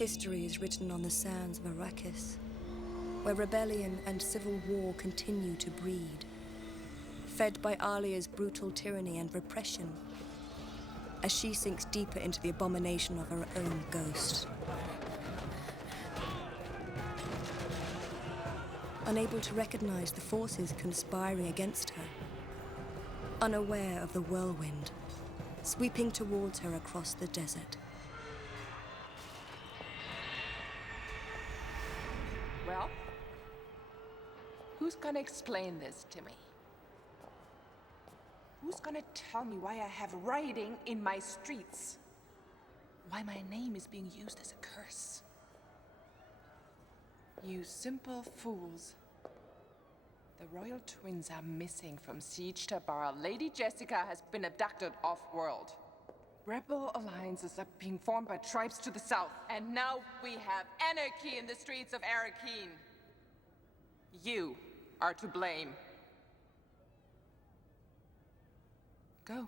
History is written on the sands of Arrakis, where rebellion and civil war continue to breed, fed by Alia's brutal tyranny and repression, as she sinks deeper into the abomination of her own ghost. Unable to recognize the forces conspiring against her, unaware of the whirlwind sweeping towards her across the desert. Well, who's gonna explain this to me? Who's gonna tell me why I have rioting in my streets? Why my name is being used as a curse? You simple fools. The royal twins are missing from Siege Tabara. Lady Jessica has been abducted off-world. Rebel alliances are being formed by tribes to the south. And now we have anarchy in the streets of Arrakeen. You are to blame. Go.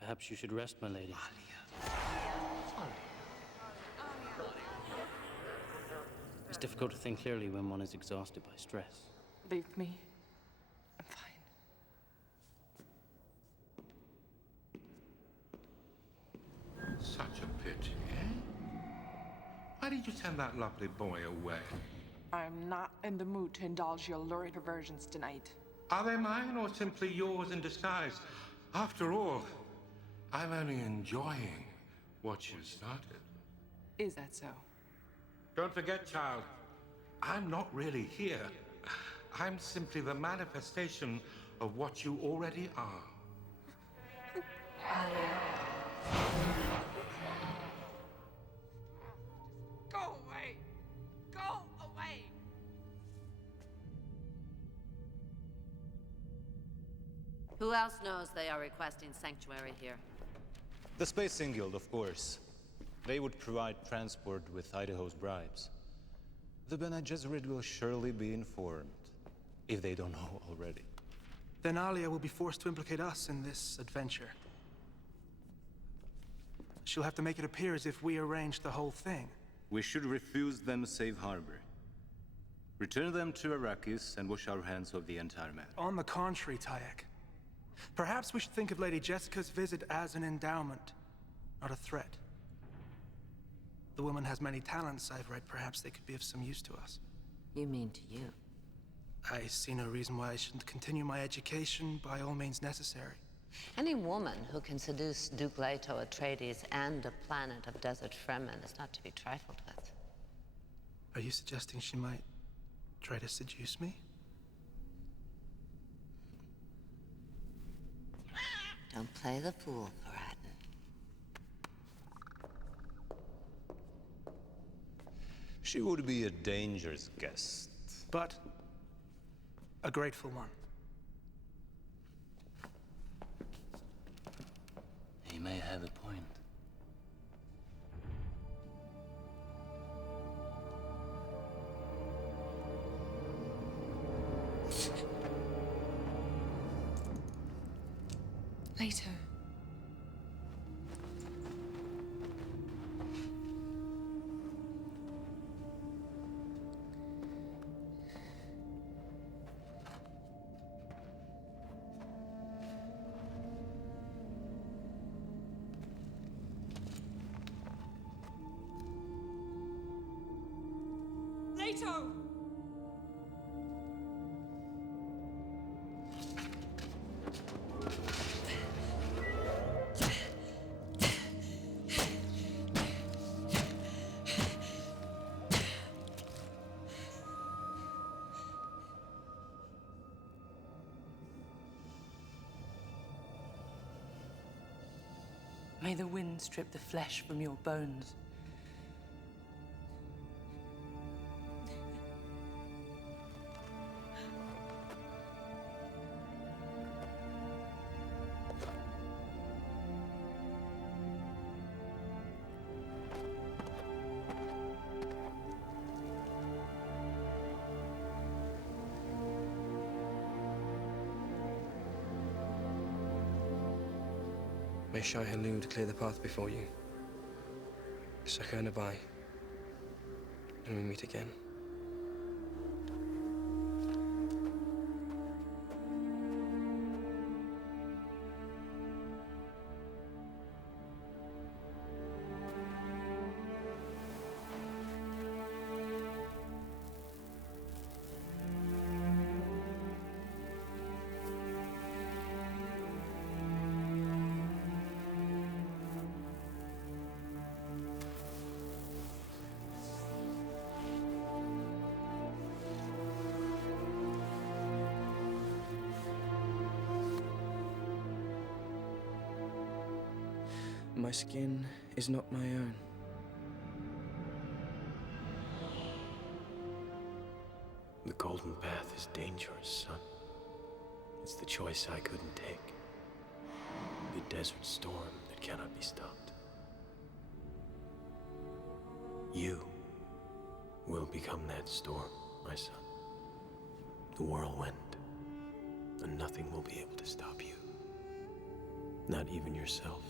Perhaps you should rest, my lady. It's difficult to think clearly when one is exhausted by stress. Leave me. I'm fine. Such a pity, eh? Why did you send that lovely boy away? I'm not in the mood to indulge your lurid perversions tonight. Are they mine or simply yours in disguise? After all, I'm only enjoying what you started. Is that so? Don't forget, child, I'm not really here. I'm simply the manifestation of what you already are. Go away! Go away! Who else knows they are requesting sanctuary here? The Spacing Guild, of course. They would provide transport with Idaho's bribes. The Bene Gesserit will surely be informed, if they don't know already. Then Alia will be forced to implicate us in this adventure. She'll have to make it appear as if we arranged the whole thing. We should refuse them safe harbor. Return them to Arrakis and wash our hands of the entire matter. On the contrary, Tayek. Perhaps we should think of Lady Jessica's visit as an endowment, not a threat. The woman has many talents, I've read. Perhaps they could be of some use to us. You mean to you? I see no reason why I shouldn't continue my education by all means necessary. Any woman who can seduce Duke Leto Atreides and a planet of desert Fremen is not to be trifled with. Are you suggesting she might try to seduce me? Don't play the fool, Farad'n. She would be a dangerous guest. But a grateful one. He may have a point. Later. Later! May the wind strip the flesh from your bones. May Shai Halud clear the path before you. Sakana Bai. And we meet again. My skin is not my own. The golden path is dangerous, son. It's the choice I couldn't take. The desert storm that cannot be stopped. You will become that storm, my son. The whirlwind. And nothing will be able to stop you. Not even yourself.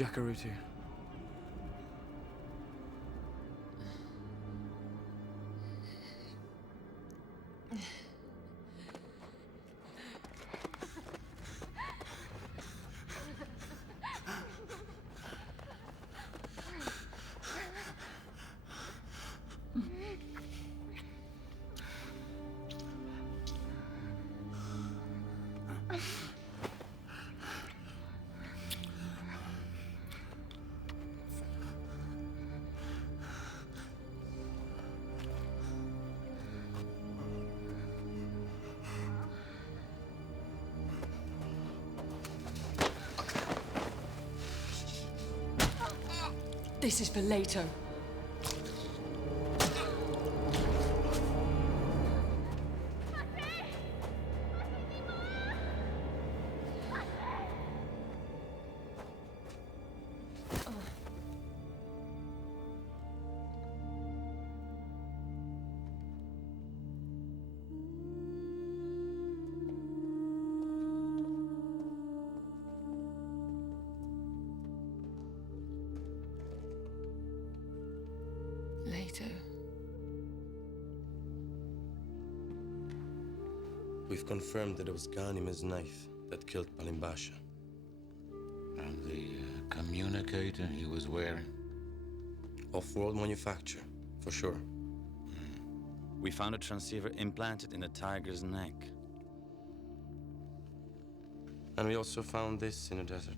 Jakarutu. This is for later. We've confirmed that it was Ghanima's knife that killed Palimbasha. And the communicator he was wearing? Off-world manufacture, for sure. We found a transceiver implanted in the tiger's neck. And we also found this in the desert.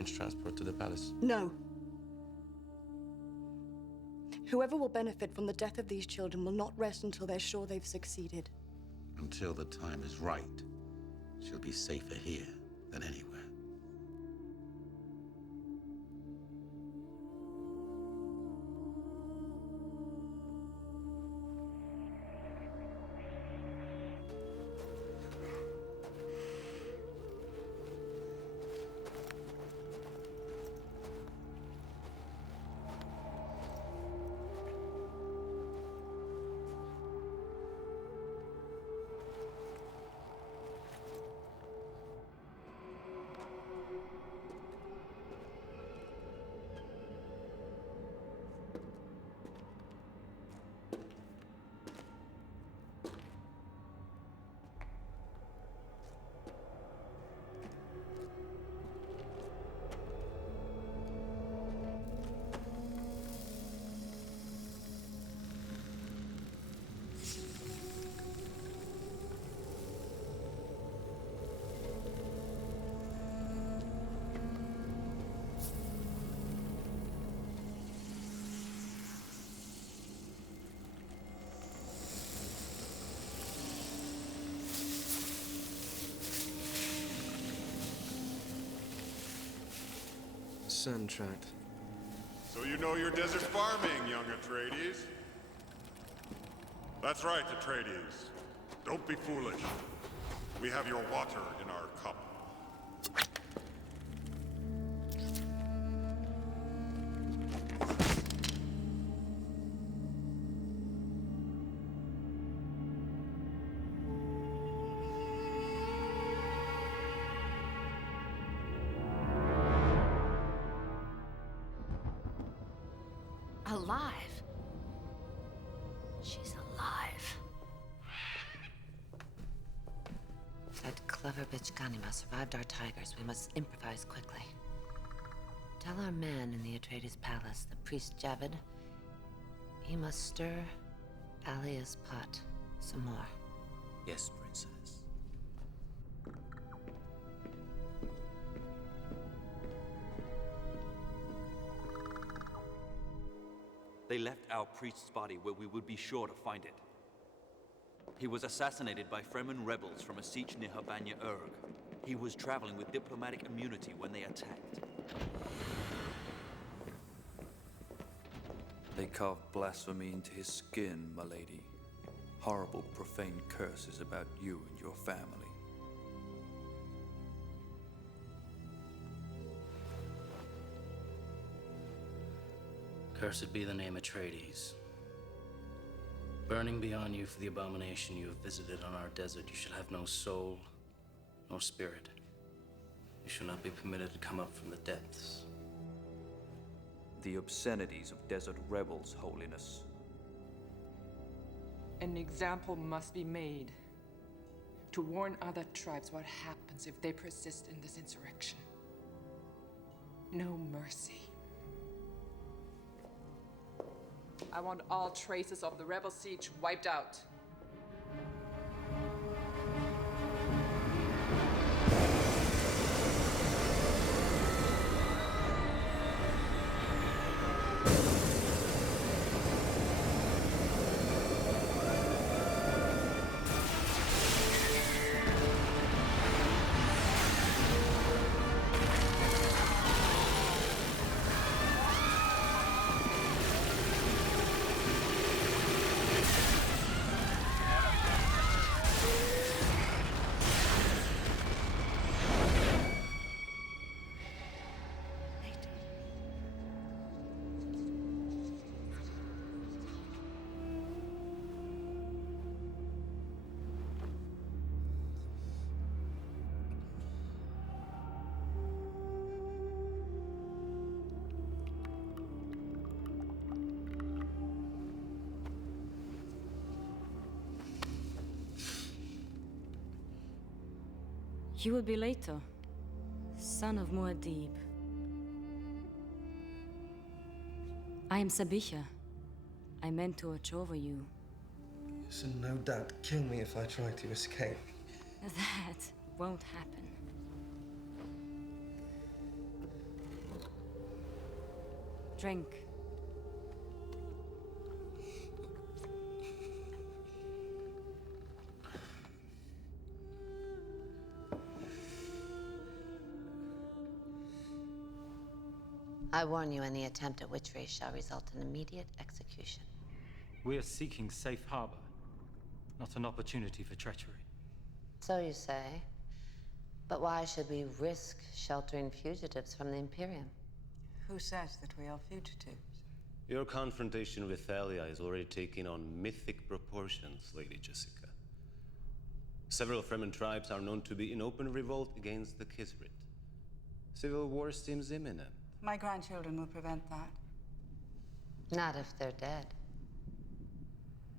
arrange transport to the palace. No. Whoever will benefit from the death of these children will not rest until they're sure they've succeeded. Until the time is right, she'll be safer here than anywhere. Sand tract. So you know your desert farming, young Atreides. That's right, Atreides. Don't be foolish. We have your water in our cup. Alive? She's alive. That clever bitch Ganima survived our tigers. We must improvise quickly. Tell our man in the Atreides palace, the priest Javid, he must stir Alia's pot some more. Yes, Princess. They left our priest's body where we would be sure to find it. He was assassinated by Fremen rebels from a siege near Habanya Urg. He was traveling with diplomatic immunity when they attacked. They carved blasphemy into his skin, my lady. Horrible, profane curses about you and your family. Cursed be the name Atreides. Burning beyond you for the abomination you have visited on our desert, you shall have no soul, nor spirit. You shall not be permitted to come up from the depths. The obscenities of desert rebels, Holiness. An example must be made to warn other tribes what happens if they persist in this insurrection. No mercy. I want all traces of the rebel siege wiped out. You will be later, son of Muad'Dib. I am Sabiha. I meant to watch over you. So no doubt kill me if I try to escape. That won't happen. Drink. I warn you, any attempt at witchery shall result in immediate execution. We are seeking safe harbor, not an opportunity for treachery. So you say. But why should we risk sheltering fugitives from the Imperium? Who says that we are fugitives? Your confrontation with Thalia is already taking on mythic proportions, Lady Jessica. Several Fremen tribes are known to be in open revolt against the Kisrit. Civil war seems imminent. My grandchildren will prevent that. Not if they're dead.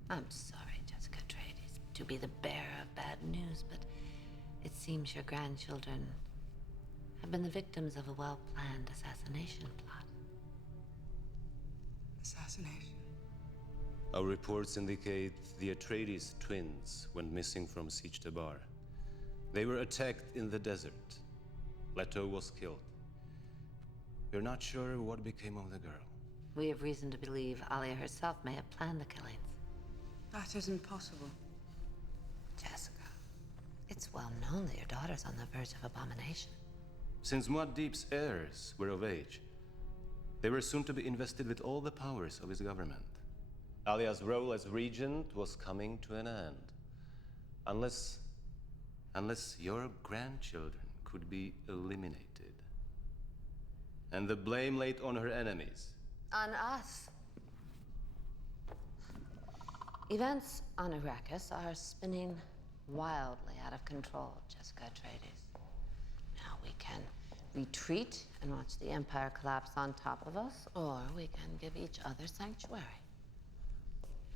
I'm sorry, Jessica Atreides, to be the bearer of bad news, but it seems your grandchildren have been the victims of a well-planned assassination plot. Assassination? Our reports indicate the Atreides twins went missing from Siege Tabar. They were attacked in the desert. Leto was killed. We're not sure what became of the girl. We have reason to believe Alia herself may have planned the killings. That isn't possible. Jessica, it's well known that your daughter's on the verge of abomination. Since Muad'Dib's heirs were of age, they were soon to be invested with all the powers of his government. Alia's role as regent was coming to an end. Unless your grandchildren could be eliminated. And the blame laid on her enemies. On us. Events on Arrakis are spinning wildly out of control, Jessica Atreides. Now we can retreat and watch the Empire collapse on top of us, or we can give each other sanctuary.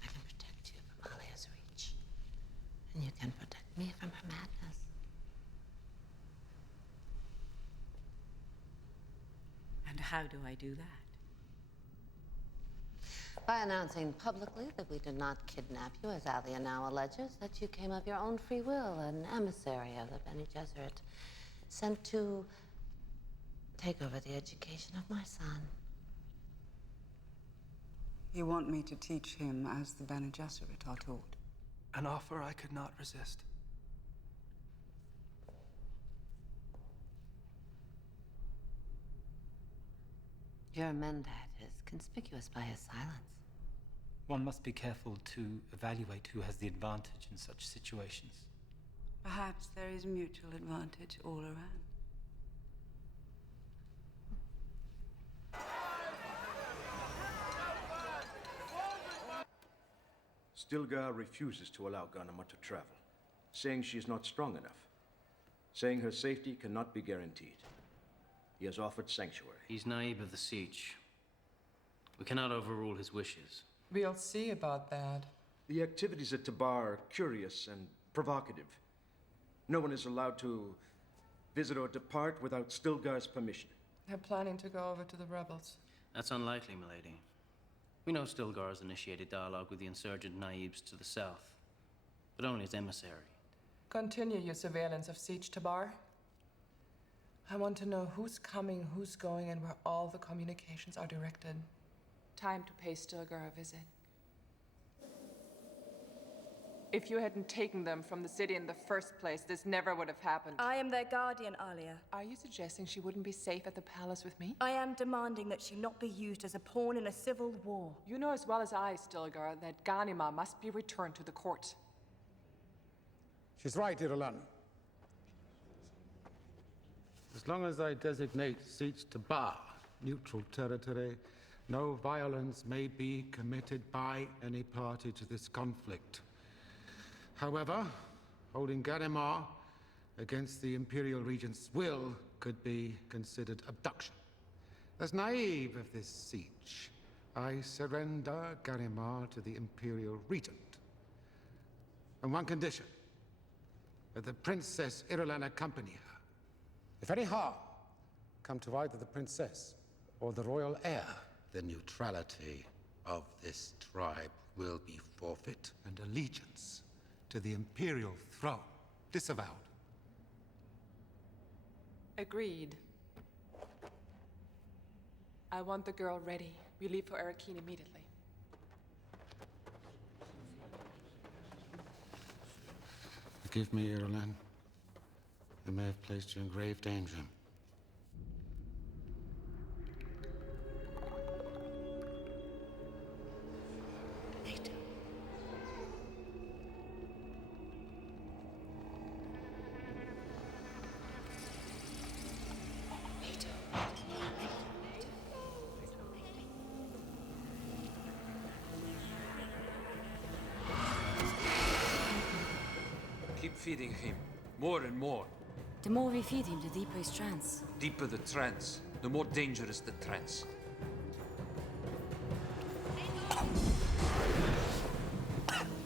I can protect you from Alia's reach, and you can protect me from her madness. And how do I do that? By announcing publicly that we did not kidnap you, as Alia now alleges, that you came of your own free will, an emissary of the Bene Gesserit, sent to take over the education of my son. You want me to teach him as the Bene Gesserit are taught? An offer I could not resist. Your Mendat is conspicuous by his silence. One must be careful to evaluate who has the advantage in such situations. Perhaps there is mutual advantage all around. Stilgar refuses to allow Garnemar to travel, saying she is not strong enough, saying her safety cannot be guaranteed. He has offered sanctuary. He's naive of the siege. We cannot overrule his wishes. We'll see about that. The activities at Tabar are curious and provocative. No one is allowed to visit or depart without Stilgar's permission. They're planning to go over to the rebels. That's unlikely, milady. We know Stilgar has initiated dialogue with the insurgent naibs to the south, but only as emissary. Continue your surveillance of Siege Tabar. I want to know who's coming, who's going, and where all the communications are directed. Time to pay Stilgar a visit. If you hadn't taken them from the city in the first place, this never would have happened. I am their guardian, Alia. Are you suggesting she wouldn't be safe at the palace with me? I am demanding that she not be used as a pawn in a civil war. You know as well as I, Stilgar, that Garnemar must be returned to the court. She's right, Irulan. As long as I designate Siege Tabar neutral territory, no violence may be committed by any party to this conflict. However, holding Garnemar against the Imperial Regent's will could be considered abduction. As naive of this siege, I surrender Garnemar to the Imperial Regent. On one condition, that the Princess Irulan accompany her. If any harm come to either the princess or the royal heir, the neutrality of this tribe will be forfeit. And allegiance to the Imperial throne disavowed. Agreed. I want the girl ready. We leave for Arakeen immediately. Forgive me, Irulan. I may have placed you in grave danger. Keep feeding him. More and more. The more we feed him, the deeper his trance. Deeper the trance, the more dangerous the trance.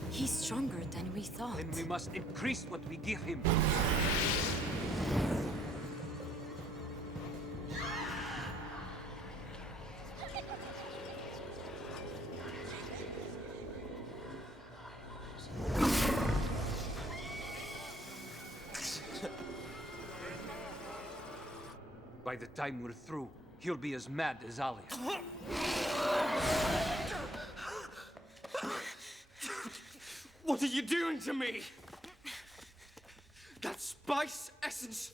He's stronger than we thought. Then we must increase what we give him. By the time we're through, he'll be as mad as Alia. What are you doing to me? That spice essence.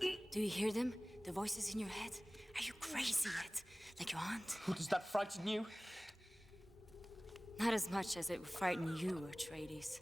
Do you hear them? The voices in your head? Are you crazy yet? Like your aunt? Does that frighten you? Not as much as it would frighten you, Atreides.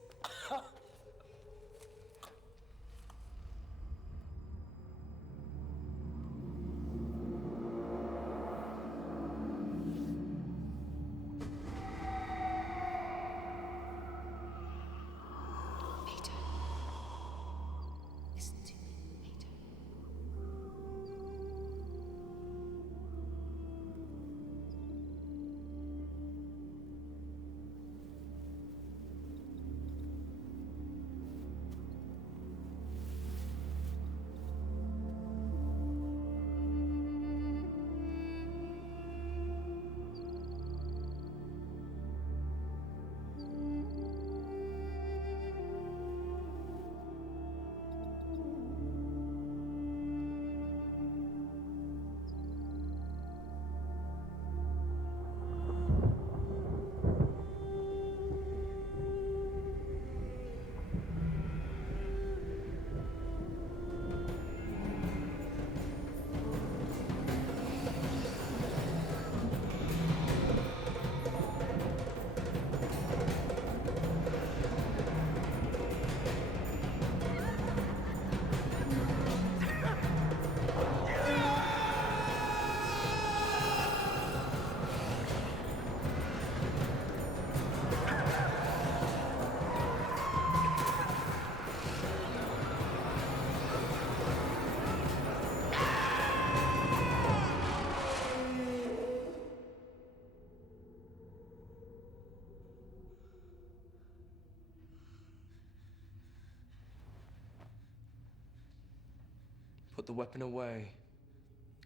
Put the weapon away.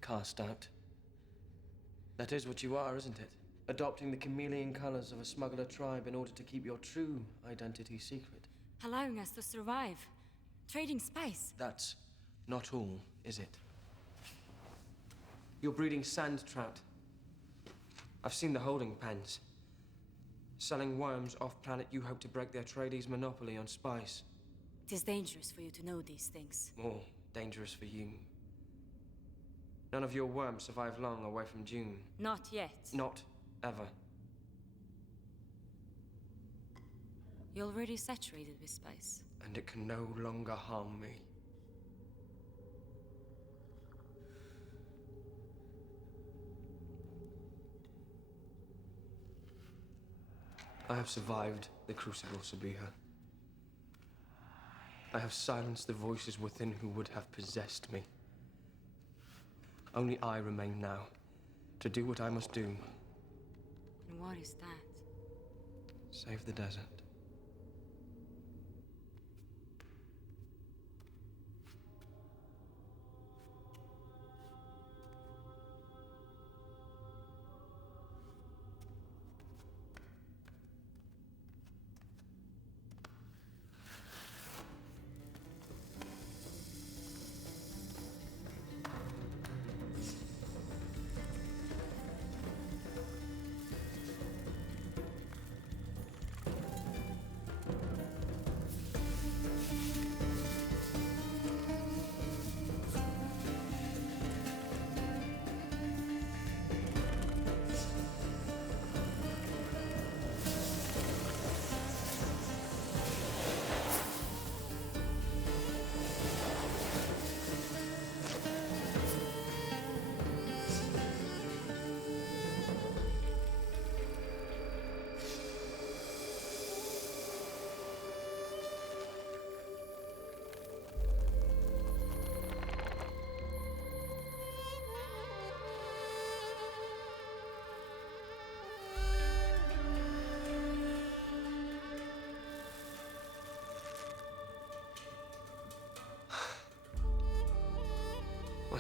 Cast out. That is what you are, isn't it? Adopting the chameleon colors of a smuggler tribe in order to keep your true identity secret. Allowing us to survive. Trading spice. That's not all, is it? You're breeding sand trout. I've seen the holding pens. Selling worms off-planet, you hope to break the Atreides' monopoly on spice. It is dangerous for you to know these things. More dangerous for you. None of your worms survive long away from Dune. Not yet. Not ever. You're already saturated with spice. And it can no longer harm me. I have survived the Crucible, Sabiha. I have silenced the voices within who would have possessed me. Only I remain now, to do what I must do. And what is that? Save the desert.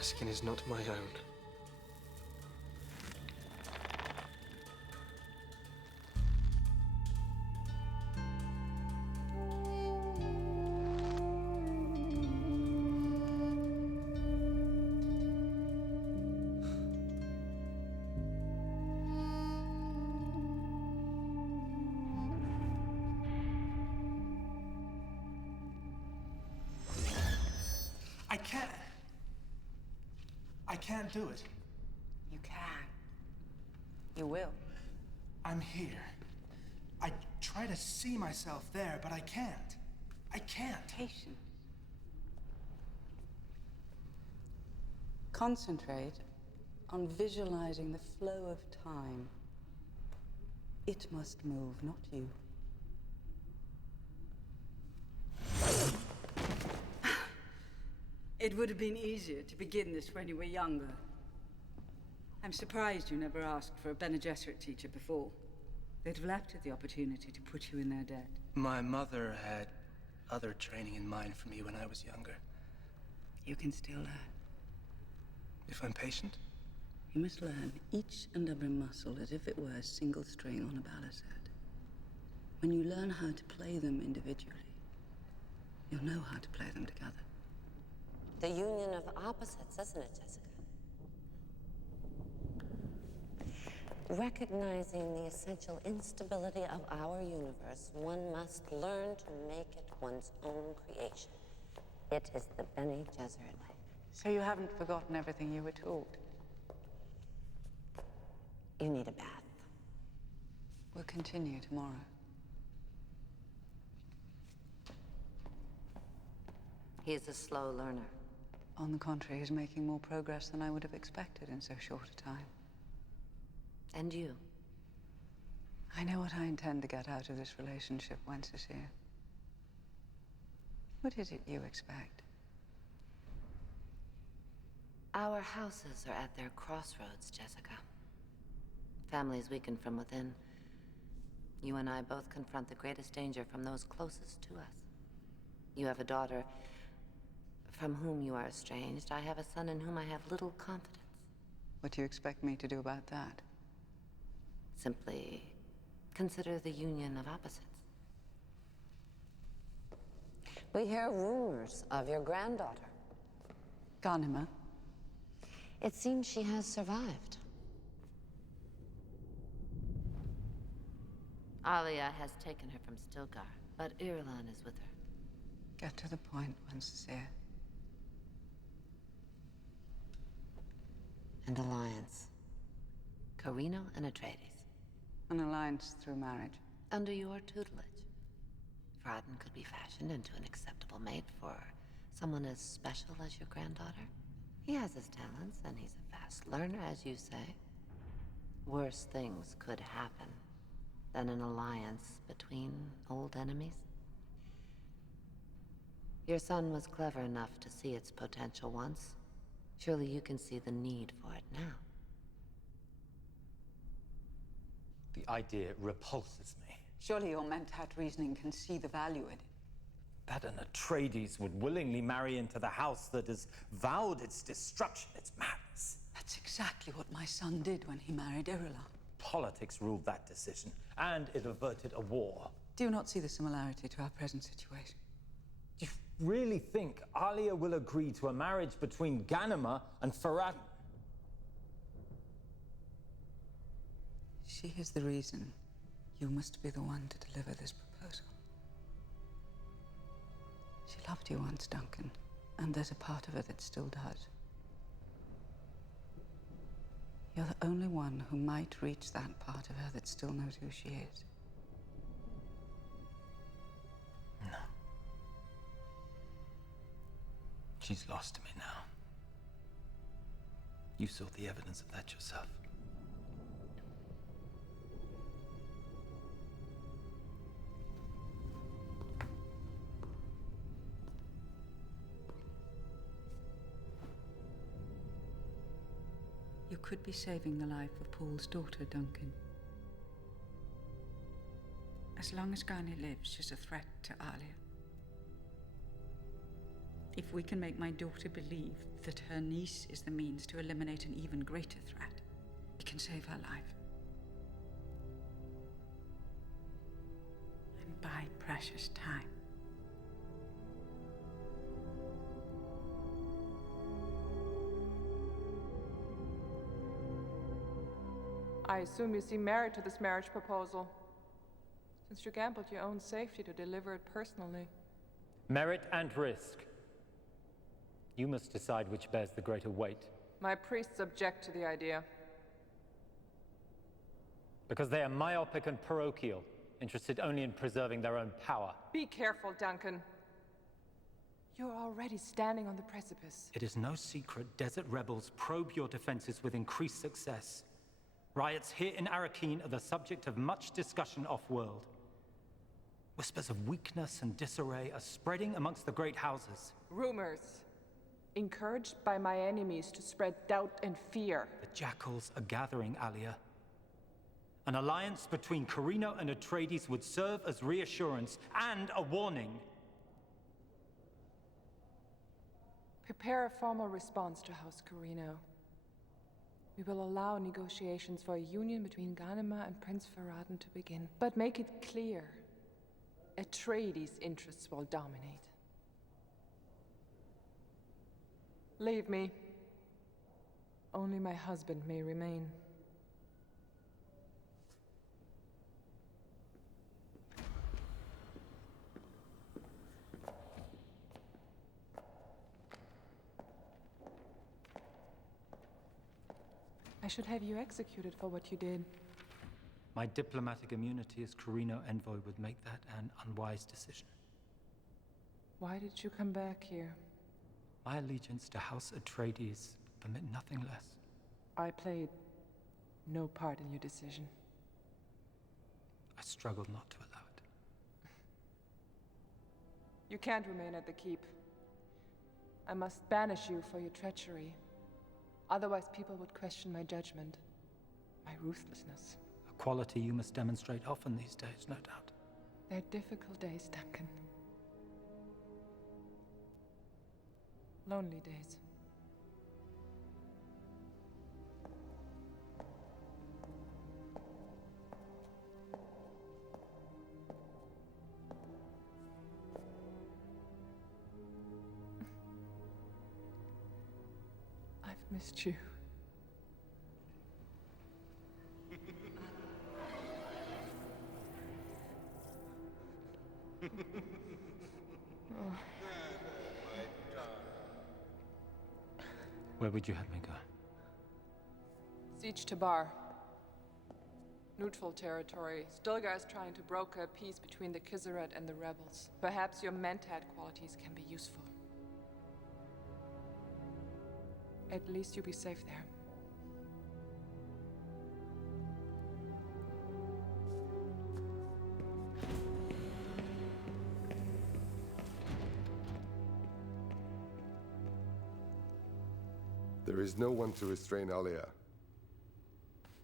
skin is not my own. I can't do it. You can. You will. I'm here. I try to see myself there, but I can't. I can't. Patience. Concentrate on visualizing the flow of time. It must move, not you. It would have been easier to begin this when you were younger. I'm surprised you never asked for a Bene Gesserit teacher before. They'd have laughed at the opportunity to put you in their debt. My mother had other training in mind for me when I was younger. You can still learn. If I'm patient? You must learn each and every muscle as if it were a single string on a balisette. When you learn how to play them individually, you'll know how to play them together. The union of opposites, isn't it, Jessica? Recognizing the essential instability of our universe, one must learn to make it one's own creation. It is the Bene Gesserit way. So you haven't forgotten everything you were taught? You need a bath. We'll continue tomorrow. He is a slow learner. On the contrary, he's making more progress than I would have expected in so short a time. And you? I know what I intend to get out of this relationship, Wenceslas. What is it you expect? Our houses are at their crossroads, Jessica. Families weaken from within. You and I both confront the greatest danger from those closest to us. You have a daughter from whom you are estranged. I have a son in whom I have little confidence. What do you expect me to do about that? Simply consider the union of opposites. We hear rumors of your granddaughter. Ghanima? It seems she has survived. Alia has taken her from Stilgar, but Irulan is with her. Get to the point, Wenceslas. An alliance. Carino and Atreides. An alliance through marriage. Under your tutelage. Fraden could be fashioned into an acceptable mate for someone as special as your granddaughter. He has his talents, and he's a fast learner, as you say. Worse things could happen than an alliance between old enemies. Your son was clever enough to see its potential once. Surely you can see the need for it now. The idea repulses me. Surely your mentat reasoning can see the value in it. That an Atreides would willingly marry into the house that has vowed its destruction, its madness. That's exactly what my son did when he married Irulan. Politics ruled that decision, and it averted a war. Do you not see the similarity to our present situation? Do you really think Alia will agree to a marriage between Ghanima and Farad'n? She is the reason you must be the one to deliver this proposal. She loved you once, Duncan, and there's a part of her that still does. You're the only one who might reach that part of her that still knows who she is. No. She's lost to me now. You saw the evidence of that yourself. You could be saving the life of Paul's daughter, Duncan. As long as Ghani lives, she's a threat to Alia. If we can make my daughter believe that her niece is the means to eliminate an even greater threat, it can save her life. And buy precious time. I assume you see merit to this marriage proposal, since you gambled your own safety to deliver it personally. Merit and risk. You must decide which bears the greater weight. My priests object to the idea. Because they are myopic and parochial, interested only in preserving their own power. Be careful, Duncan. You're already standing on the precipice. It is no secret desert rebels probe your defenses with increased success. Riots here in Arakeen are the subject of much discussion off-world. Whispers of weakness and disarray are spreading amongst the great houses. Rumors, encouraged by my enemies to spread doubt and fear. The jackals are gathering, Alia. An alliance between Carino and Atreides would serve as reassurance and a warning. Prepare a formal response to House Carino. We will allow negotiations for a union between Ghanima and Prince Farad'n to begin. But make it clear, Atreides' interests will dominate. Leave me. Only my husband may remain. I should have you executed for what you did. My diplomatic immunity as Carino envoy would make that an unwise decision. Why did you come back here? My allegiance to House Atreides permit nothing less. I played no part in your decision. I struggled not to allow it. You can't remain at the keep. I must banish you for your treachery. Otherwise, people would question my judgment, my ruthlessness. A quality you must demonstrate often these days, no doubt. They're difficult days, Duncan. Lonely days. I've missed you. Oh. Where would you have me go? Siege Tabar. Neutral territory. Stilgar is trying to broker a peace between the Kizzaret and the rebels. Perhaps your Mentat qualities can be useful. At least you'll be safe there. There is no one to restrain Alia.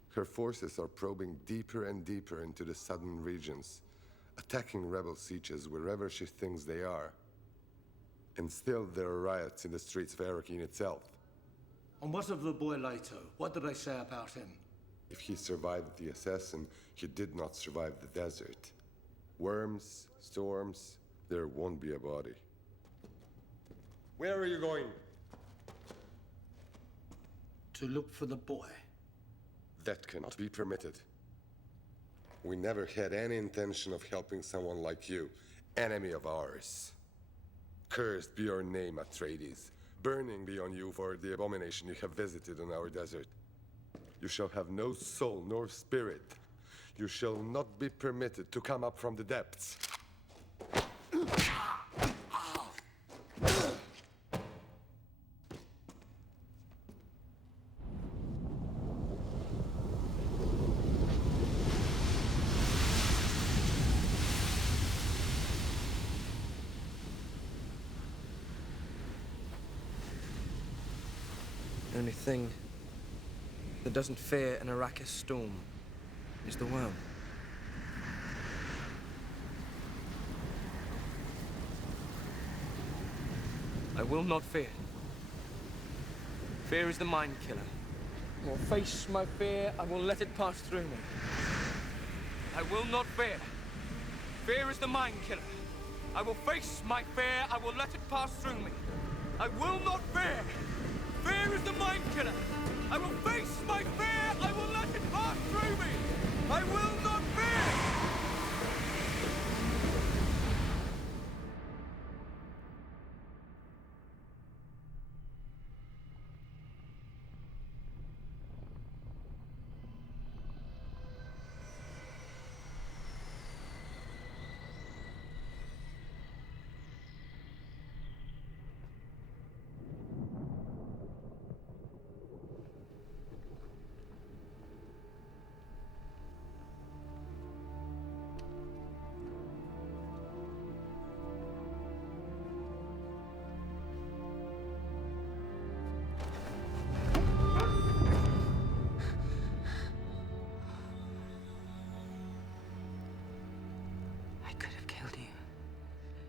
Her forces are probing deeper and deeper into the southern regions, attacking rebel sieges wherever she thinks they are. And still there are riots in the streets of Arakeen itself. And what of the boy Leto? What did I say about him? If he survived the assassin, he did not survive the desert. Worms, storms, there won't be a body. Where are you going? To look for the boy. That cannot be permitted. We never had any intention of helping someone like you, enemy of ours. Cursed be your name, Atreides. Burning be on you for the abomination you have visited in our desert. You shall have no soul nor spirit. You shall not be permitted to come up from the depths. The only thing that doesn't fear an Arrakis storm is the worm. I will not fear. Fear is the mind killer. I will face my fear. I will let it pass through me. I will not fear. Fear is the mind killer. I will face my fear. I will let it pass through me. I will not fear. Fear is the mind killer. I will face my fear. I will let it pass through me. I will not fear.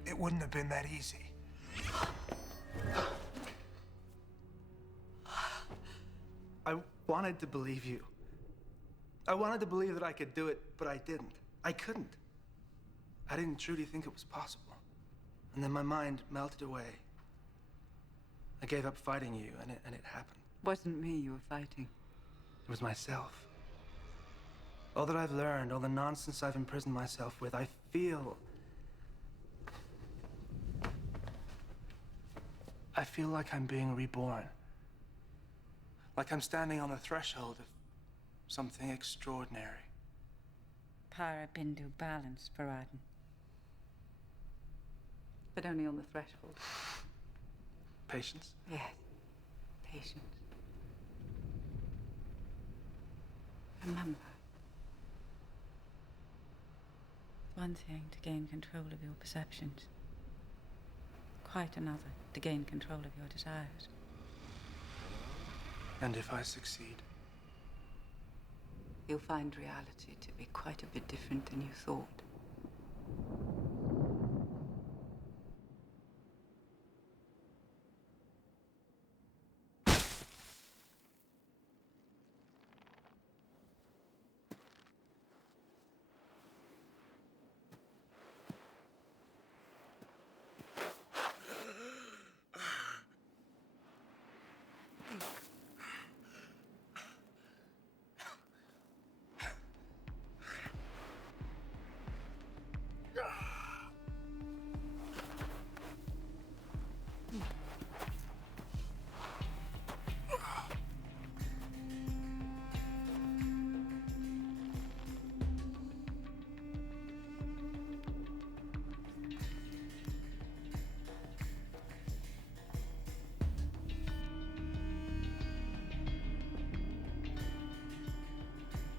It wouldn't have been that easy. I wanted to believe you. I wanted to believe that I could do it, but I didn't. I couldn't. I didn't truly think it was possible. And then my mind melted away. I gave up fighting you, and it happened. Wasn't me you were fighting. It was myself. All that I've learned, all the nonsense I've imprisoned myself with, I feel like I'm being reborn. Like I'm standing on the threshold of something extraordinary. Para bindu balance, Paraden. But only on the threshold. Patience? Yes, patience. Remember, one thing to gain control of your perceptions. Quite another to gain control of your desires. And if I succeed? You'll find reality to be quite a bit different than you thought.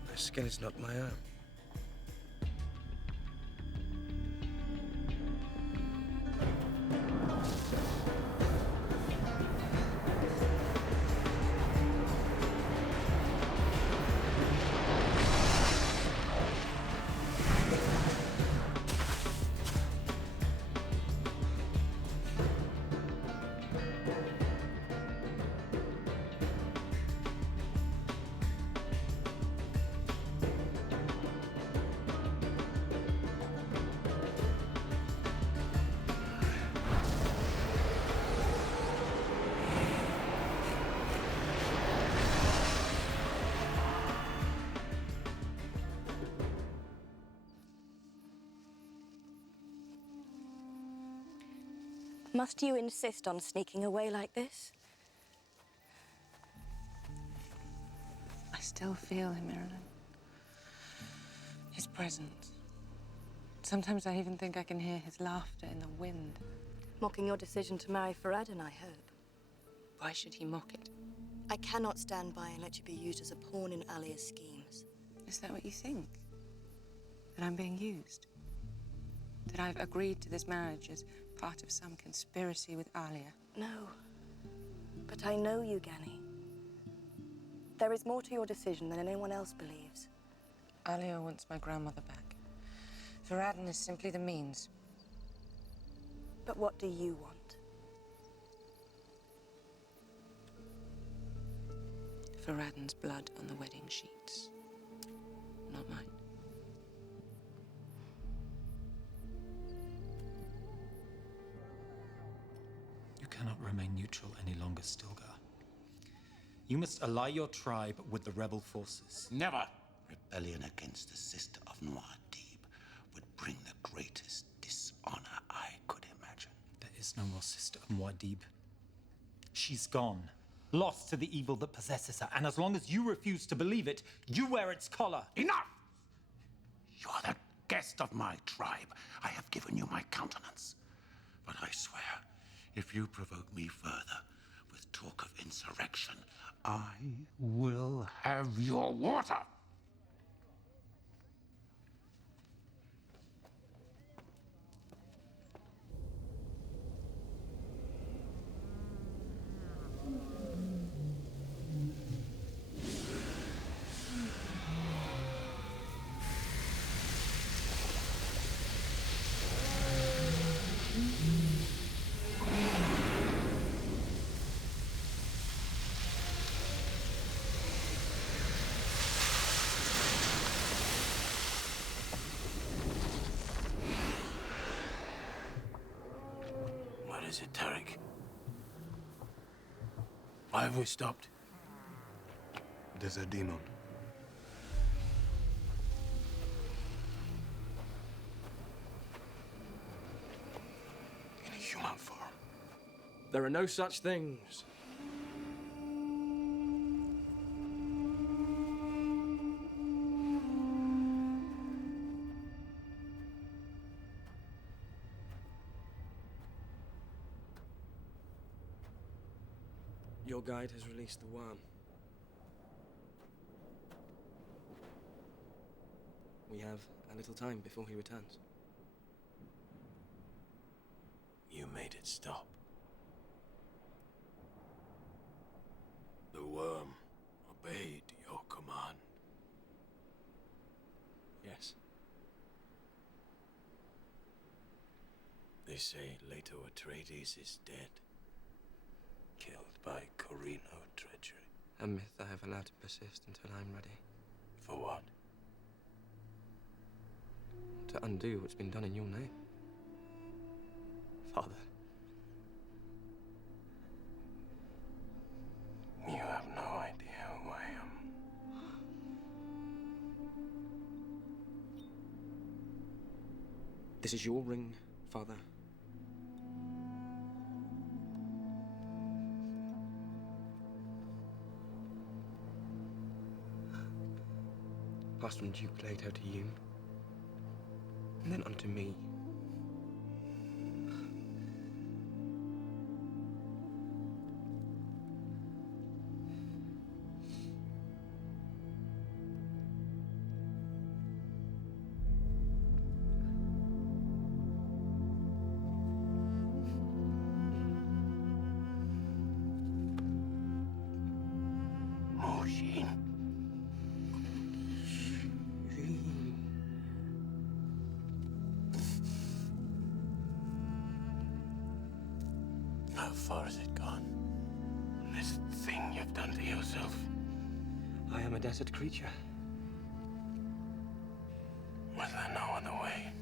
My skin is not my own. Must you insist on sneaking away like this? I still feel him, Marilyn. His presence. Sometimes I even think I can hear his laughter in the wind. Mocking your decision to marry Farad'n, I hope. Why should he mock it? I cannot stand by and let you be used as a pawn in Alia's schemes. Is that what you think? That I'm being used? That I've agreed to this marriage as part of some conspiracy with Alia? No. But I know you, Gani. There is more to your decision than anyone else believes. Alia wants my grandmother back. Farad'n is simply the means. But what do you want? Faradin's blood on the wedding sheets. Not mine. You cannot remain neutral any longer, Stilgar. You must ally your tribe with the rebel forces. Never! Rebellion against the sister of Muad'Dib would bring the greatest dishonor I could imagine. There is no more sister of Muad'Dib. She's gone, lost to the evil that possesses her, and as long as you refuse to believe it, you wear its collar. Enough! You're the guest of my tribe. I have given you my countenance. But I swear, if you provoke me further with talk of insurrection, I will have your water! What is it, Tarek? Why have we stopped? There's a demon. In a human form. There are no such things. Your guide has released the worm. We have a little time before he returns. You made it stop. The worm obeyed your command. Yes. They say Leto Atreides is dead. Killed by Corino treachery. A myth I have allowed to persist until I'm ready. For what? To undo what's been done in your name. Father. You have no idea who I am. This is your ring, Father. Passed from Duke Leto to you, and then unto me. Moshin. How far has it gone? This thing you've done to yourself. I am a desert creature. Was there no other way?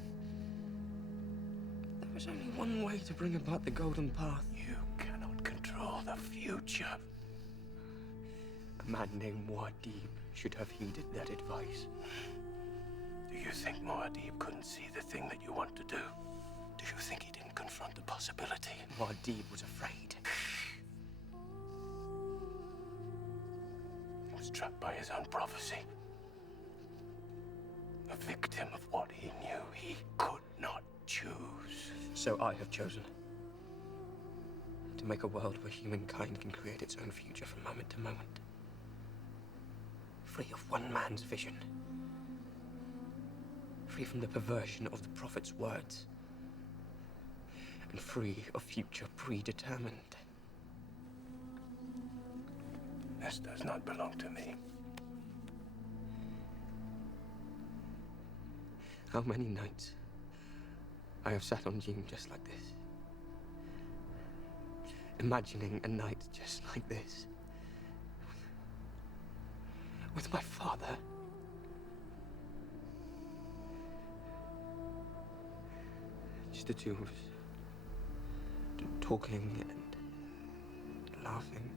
There is only one way to bring about the golden path. You cannot control the future. A man named Muad'Dib should have heeded that advice. Do you think Muad'Dib couldn't see the thing that you want to do? Do you think he didn't confront the possibility? Muad'Dib was afraid. He was trapped by his own prophecy. A victim of what he knew he could not choose. So I have chosen to make a world where humankind can create its own future from moment to moment. Free of one man's vision. Free from the perversion of the prophet's words. And free of future predetermined. This does not belong to me. How many nights I have sat on Dune just like this. Imagining a night just like this. with my father. Just the two of us, talking and laughing.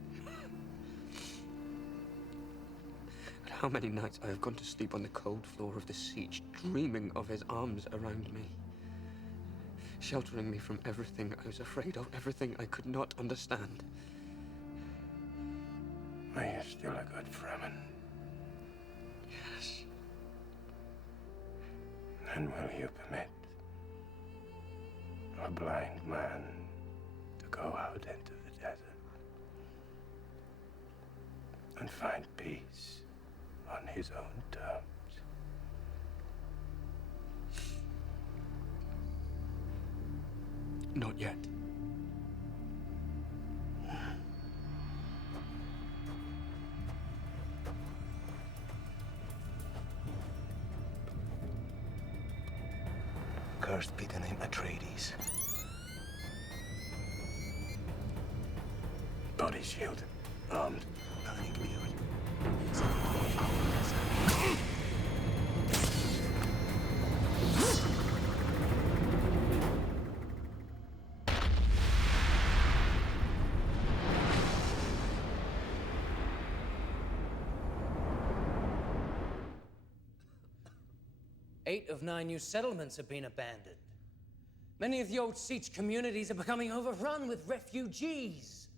And how many nights I have gone to sleep on the cold floor of the siege, dreaming of his arms around me, sheltering me from everything I was afraid of, everything I could not understand. Are you still a good Fremen? Yes. Then will you permit a blind man to go out into the desert and find peace on his own terms? Not yet. Cursed be the name Atreides. Body shielded, armed. Nothing can be heard. 8 of 9 new settlements have been abandoned. Many of the old siege communities are becoming overrun with refugees.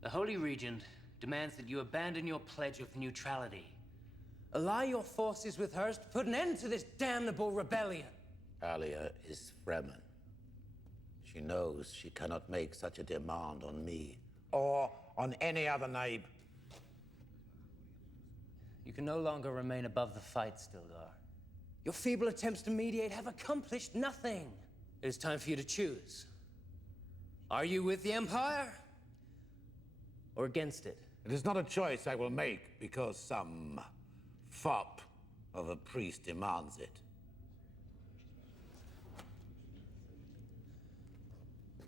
The Holy Regent demands that you abandon your pledge of neutrality. Ally your forces with hers to put an end to this damnable rebellion. Alia is Fremen. She knows she cannot make such a demand on me, or on any other nabe. You can no longer remain above the fight, Stilgar. Your feeble attempts to mediate have accomplished nothing. It is time for you to choose. Are you with the Empire? Or against it? It is not a choice I will make because some fop of a priest demands it.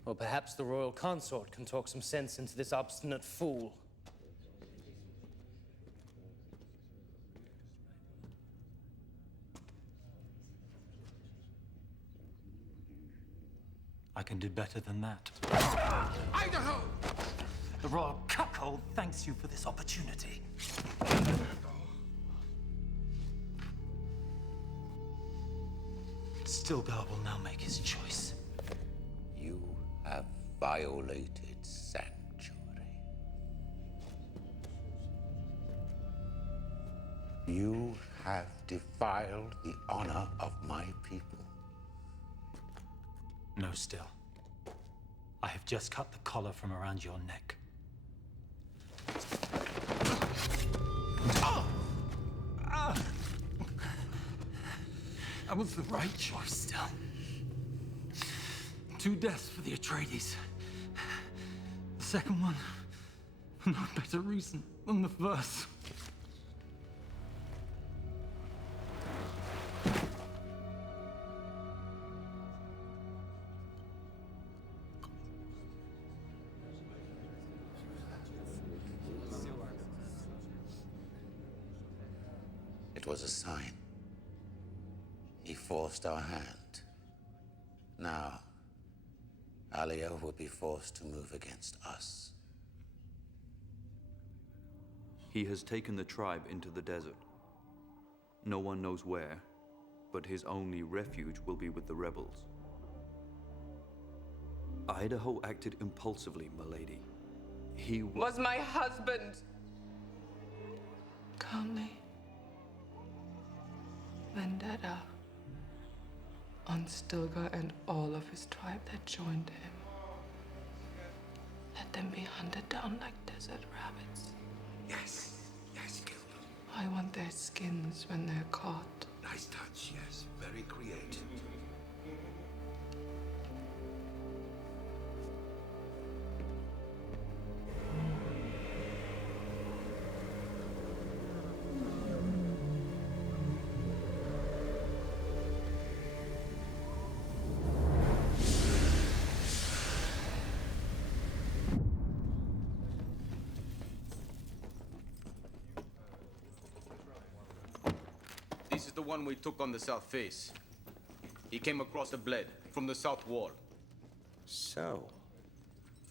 Or perhaps the royal consort can talk some sense into this obstinate fool. I can do better than that. Idaho! The royal cuckold thanks you for this opportunity. Stilgar will now make his choice. You have violated sanctuary. You have defiled the honor of my people. No, Still. I have just cut the collar from around your neck. That was the right choice, Still. 2 deaths for the Atreides. The second one, for no better reason than the first. It was a sign. He forced our hand. Now, Alia will be forced to move against us. He has taken the tribe into the desert. No one knows where, but his only refuge will be with the rebels. Idaho acted impulsively, milady. He was my husband. Calmly. Vendetta on Stilgar and all of his tribe that joined him. Let them be hunted down like desert rabbits. Yes, Gilbert. I want their skins when they're caught. Nice touch, yes. Very creative. is the one we took on the south face. He came across a blade from the south wall. So,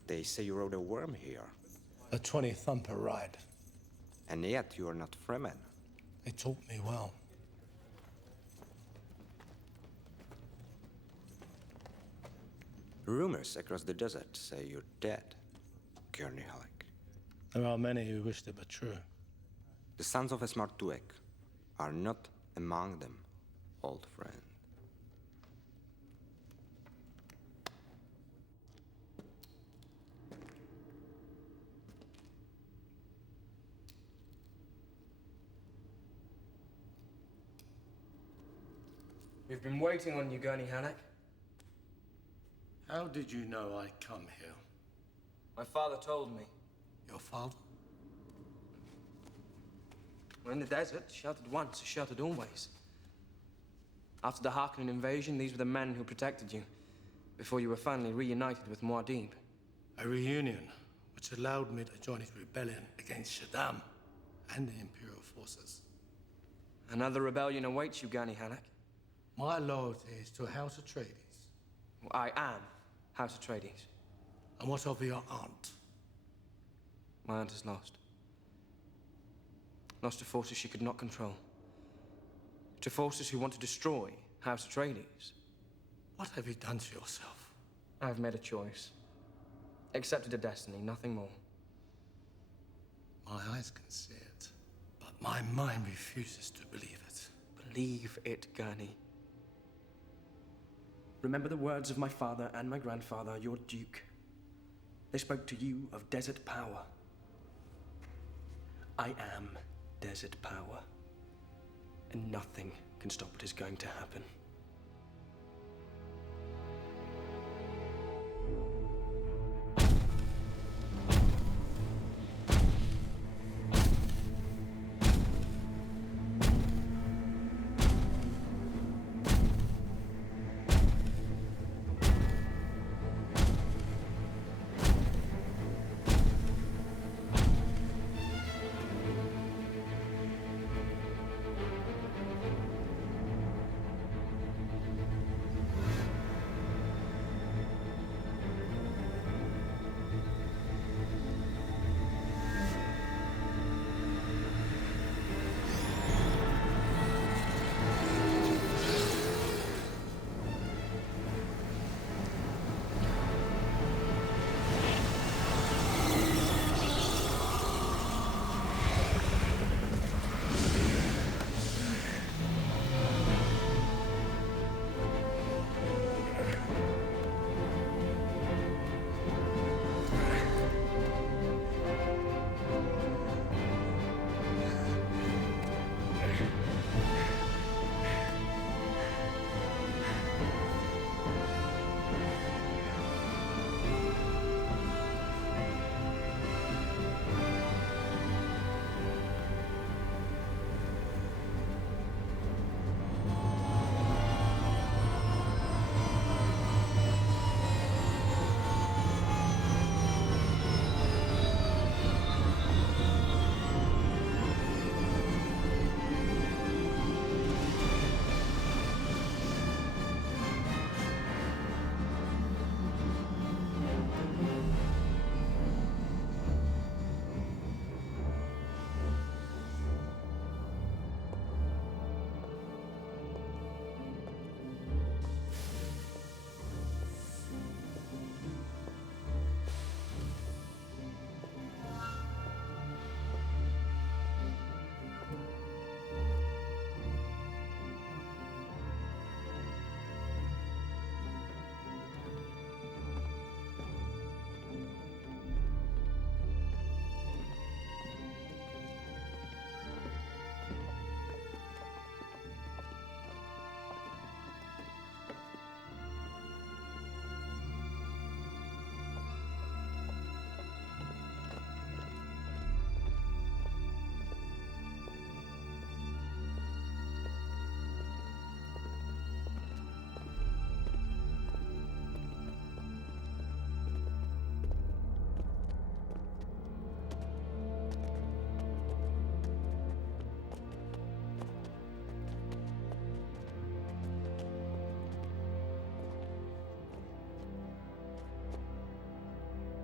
they say you rode a worm here. A 20 thumper ride. And yet you are not Fremen. They taught me well. Rumors across the desert say you're dead, Gurney Halleck. There are many who wish they were true. The sons of Esmar Tuek are not among them, old friend. We've been waiting on you, Gurney Halleck. How did you know I'd come here? My father told me. Your father? We're in the desert, sheltered once, sheltered always. After the Harkonnen invasion, these were the men who protected you, before you were finally reunited with Muad'Dib. A reunion which allowed me to join his rebellion against Shaddam and the Imperial forces. Another rebellion awaits you, Gurney Halleck. My loyalty is to House Atreides. Well, I am House Atreides. And what of your aunt? My aunt is lost. Lost to forces she could not control. To forces who want to destroy House Atreides. What have you done to yourself? I have made a choice. Accepted a destiny, nothing more. My eyes can see it, but my mind refuses to believe it. Believe it, Gurney. Remember the words of my father and my grandfather, your duke. They spoke to you of desert power. I am desert power. And nothing can stop what is going to happen.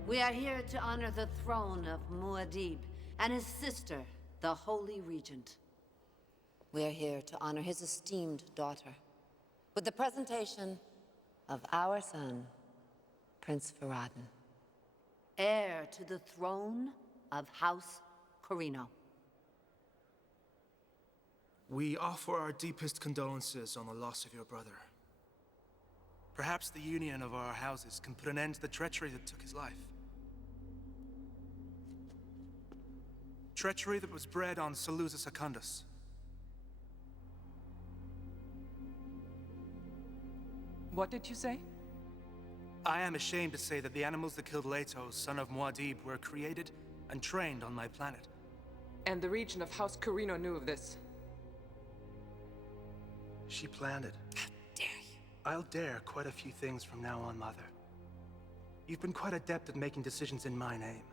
We are here to honor the throne of Muad'Dib and his sister, the Holy Regent. We are here to honor his esteemed daughter with the presentation of our son, Prince Farad'n, heir to the throne of House Corrino. We offer our deepest condolences on the loss of your brother. Perhaps the union of our houses can put an end to the treachery that took his life. Treachery that was bred on Salusa Secundus. What did you say? I am ashamed to say that the animals that killed Leto, son of Muad'Dib, were created and trained on my planet. And the regent of House Corrino knew of this. She planned it. How dare you? I'll dare quite a few things from now on, Mother. You've been quite adept at making decisions in my name.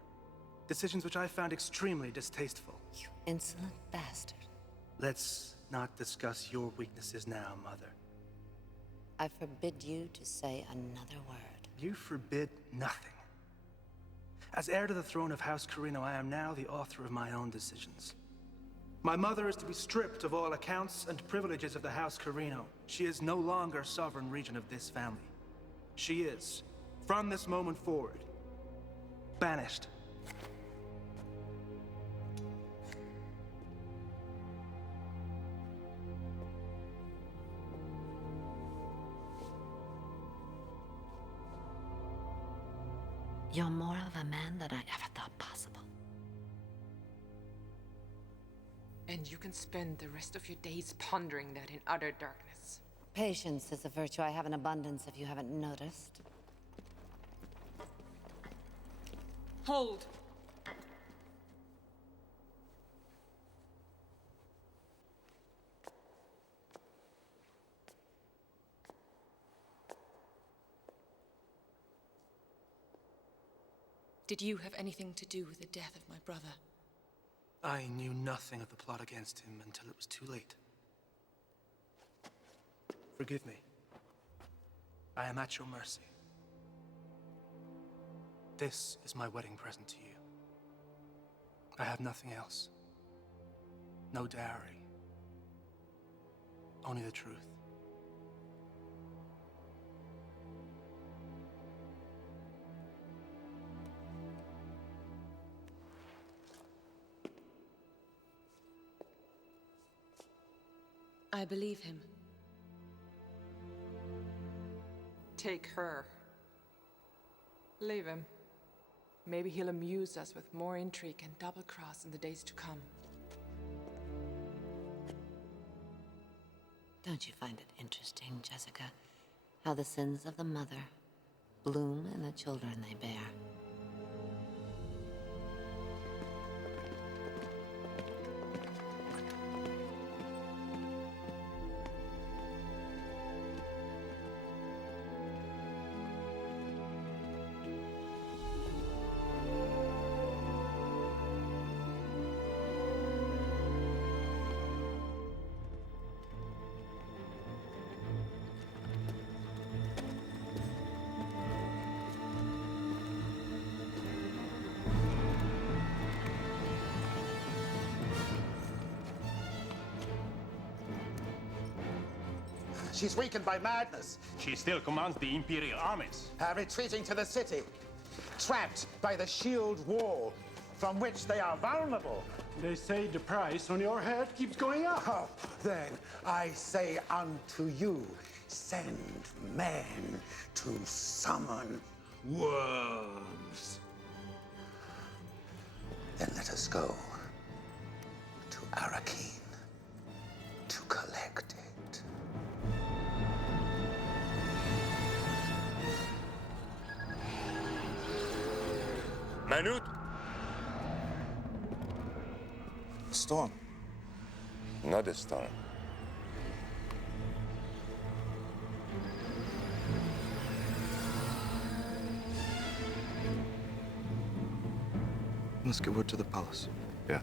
Decisions which I found extremely distasteful. You insolent bastard. Let's not discuss your weaknesses now, Mother. I forbid you to say another word. You forbid nothing. As heir to the throne of House Corrino, I am now the author of my own decisions. My mother is to be stripped of all accounts and privileges of the House Corrino. She is no longer sovereign regent of this family. She is, from this moment forward, banished. You're more of a man than I ever thought possible. And you can spend the rest of your days pondering that in utter darkness. Patience is a virtue I have in abundance, if you haven't noticed. Hold! Did you have anything to do with the death of my brother? I knew nothing of the plot against him until it was too late. Forgive me. I am at your mercy. This is my wedding present to you. I have nothing else. No dowry. Only the truth. I believe him. Take her. Leave him. Maybe he'll amuse us with more intrigue and double-cross in the days to come. Don't you find it interesting, Jessica, how the sins of the mother bloom in the children they bear? She's weakened by madness. She still commands the Imperial armies. Retreating to the city, trapped by the shield wall, from which they are vulnerable. They say the price on your head keeps going up. Oh, then I say unto you, send men to summon worms. Then let us go to Arakeen to collect it. Manute! Storm. Not a storm. Let's get word to the palace. Yeah.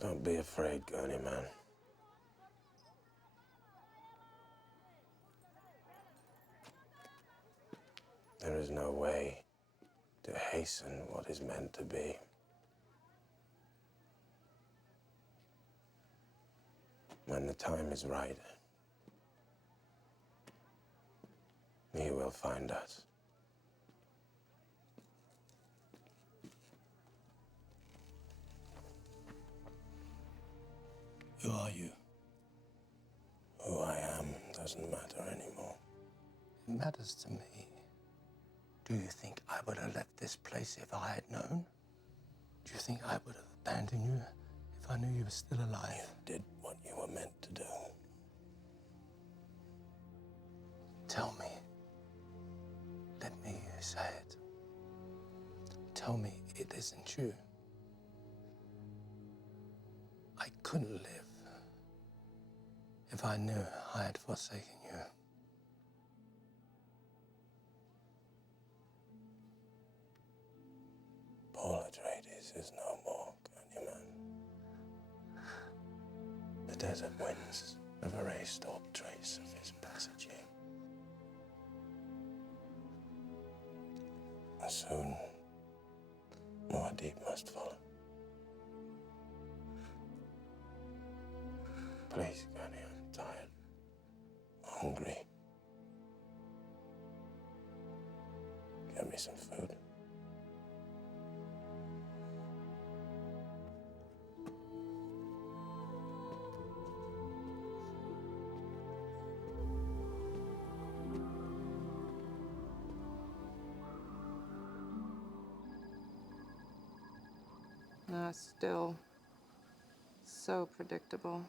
Don't be afraid, Gurney man. There is no way to hasten what is meant to be. When the time is right, he will find us. Who are you? Who I am doesn't matter anymore. It matters to me. Do you think I would have left this place if I had known? Do you think I would have abandoned you if I knew you were still alive? You did what you were meant to do. Tell me. Let me hear you say it. Tell me it isn't true. I couldn't live if I knew I had forsaken you. Paul Atreides is no more, Gurneyman. The desert winds have erased all trace of his passage here. And soon, Muad'Dib must follow. Please, Gurney, I'm tired, hungry. Get me some food. Still so predictable.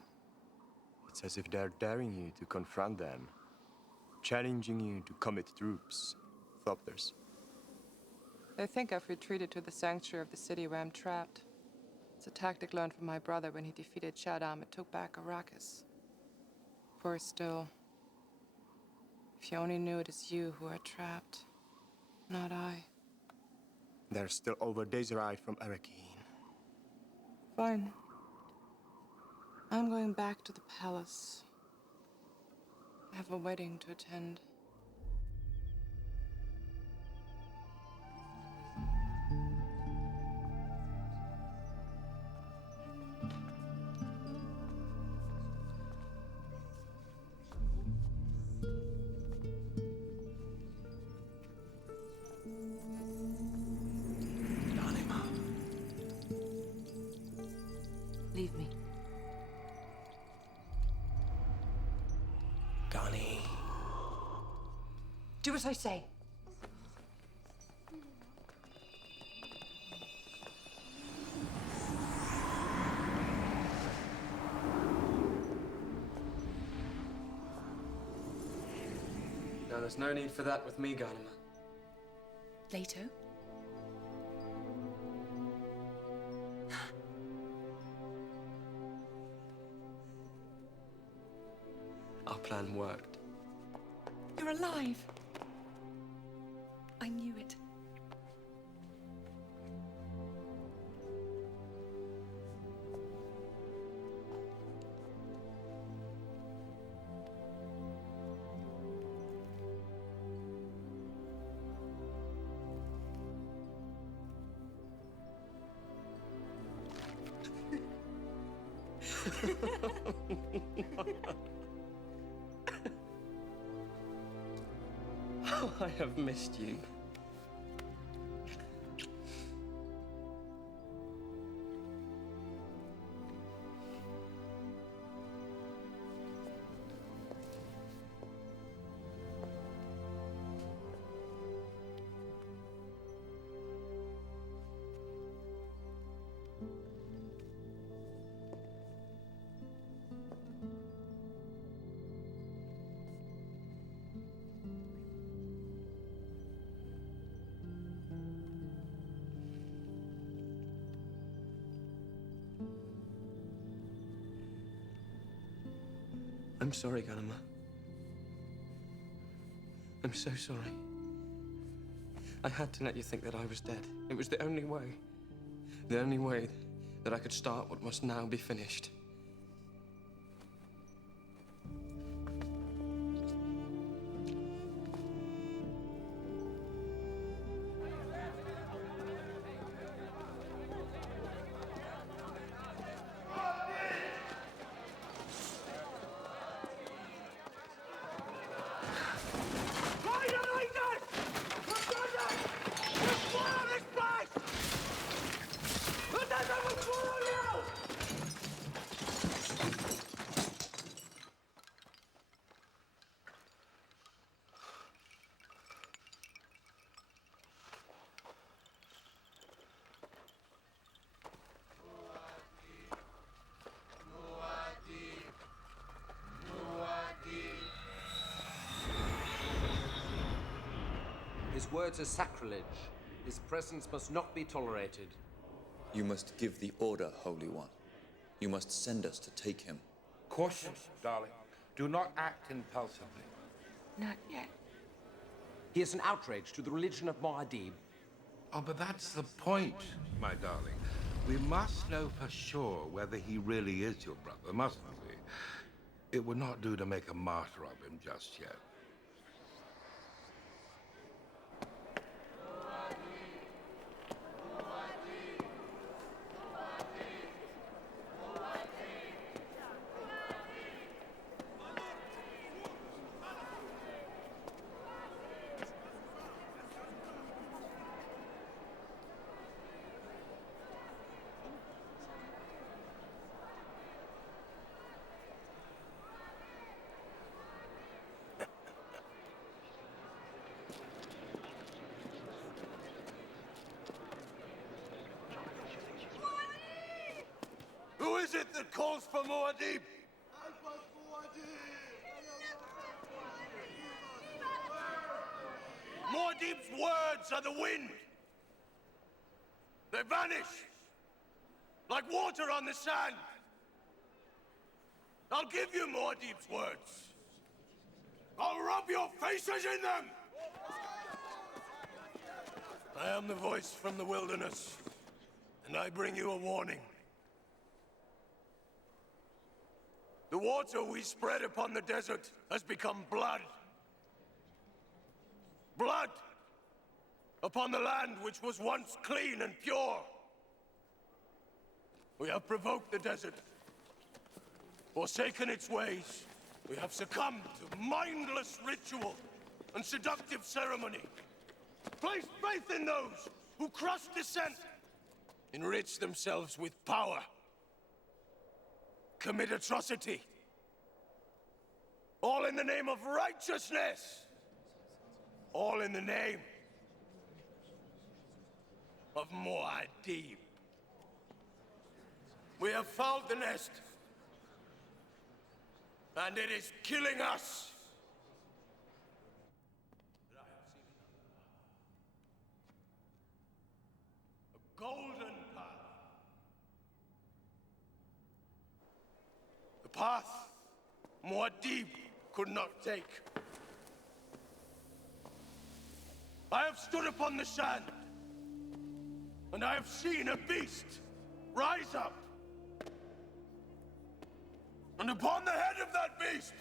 It's as if they're daring you to confront them, challenging you to commit troops, Thopters. They think I've retreated to the sanctuary of the city where I'm trapped. It's a tactic learned from my brother when he defeated Shaddam and took back Arrakis. Worse still, if you only knew it is you who are trapped, not I. They're still over days ride from Arrakeen. Fine. I'm going back to the palace. I have a wedding to attend. Leave me. Gurney. Do as I say. No, there's no need for that with me, Ghanima. Later? Our plan worked. You're alive. I knew it. Oh, I have missed you. I'm sorry, Ghanima. I'm so sorry. I had to let you think that I was dead. It was the only way. The only way that I could start what must now be finished. His words are sacrilege. His presence must not be tolerated. You must give the order, Holy One. You must send us to take him. Caution, darling. Do not act impulsively. Not yet. He is an outrage to the religion of Muad'Dib. Oh, but that's the point, my darling. We must know for sure whether he really is your brother, mustn't we? It would not do to make a martyr of him just yet. Who is it that calls for Muad'Dib? Muad'Dib's words are the wind. They vanish like water on the sand. I'll give you Muad'Dib's words. I'll rub your faces in them. I am the voice from the wilderness, and I bring you a warning. The water we spread upon the desert has become blood. Blood upon the land which was once clean and pure. We have provoked the desert, forsaken its ways. We have succumbed to mindless ritual and seductive ceremony. Placed faith in those who crush dissent, enrich themselves with power, commit atrocity. All in the name of righteousness. All in the name of Muad'Dib. We have fouled the nest, and it is killing us. A golden path. The path Muad'Dib could not take. I have stood upon the sand, and I have seen a beast rise up. And upon the head of that beast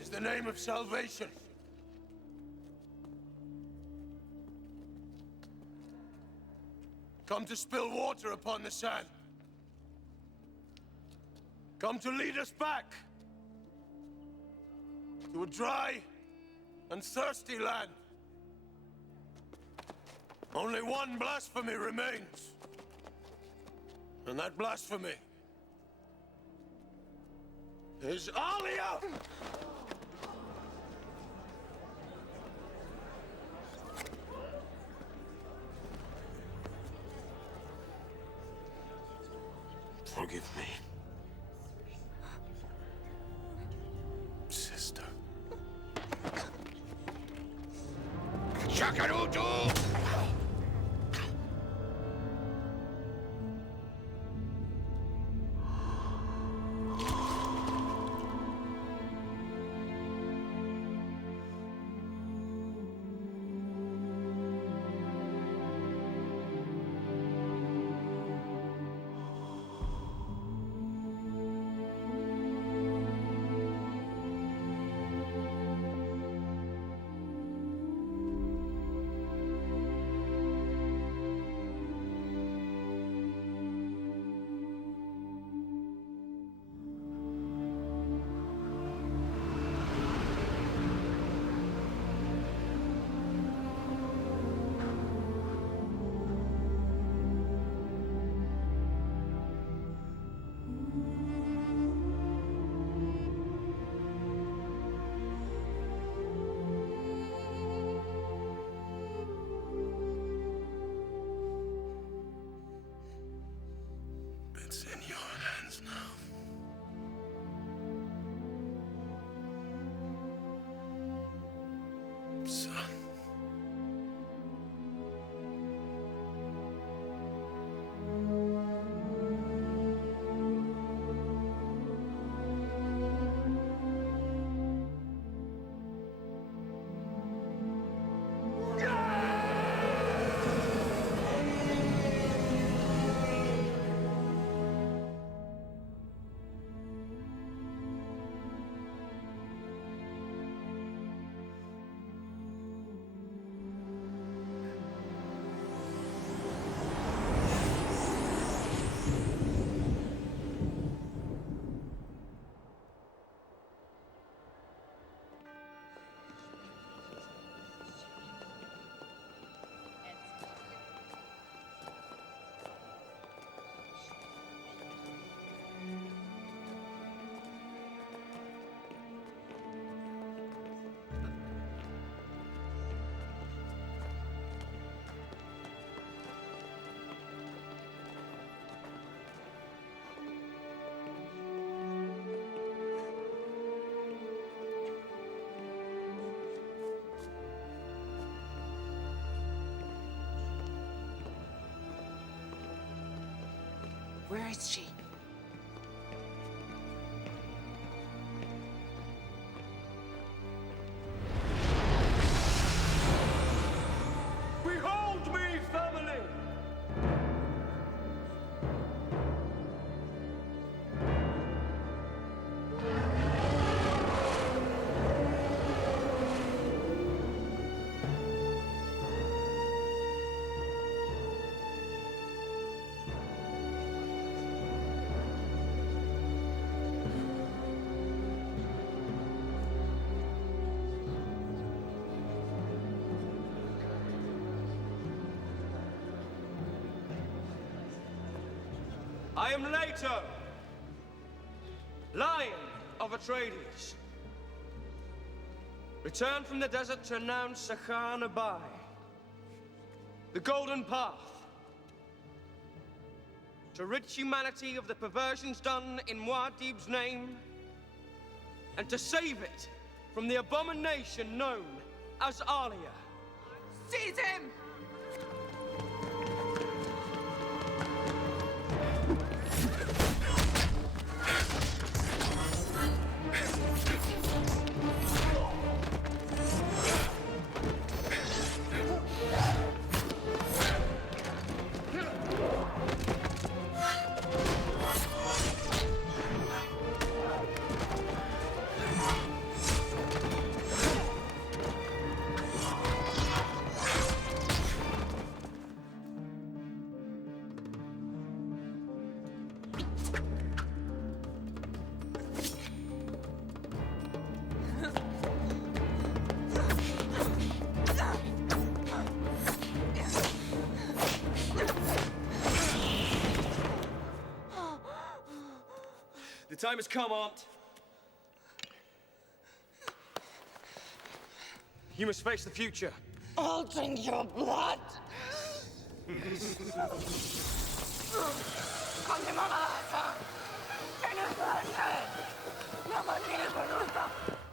is the name of salvation. Come to spill water upon the sand. Come to lead us back to a dry and thirsty land. Only one blasphemy remains, and that blasphemy is Alia! Forgive me. Sister. Shakarutu! Where is she? Behold me, family! I am Leto, Lion of Atreides, returned from the desert to announce Sakhan Abai, the Golden Path, to rid humanity of the perversions done in Muad'Dib's name, and to save it from the abomination known as Alia. Seize him! The time has come, Aunt. You must face the future. I'll drink your blood!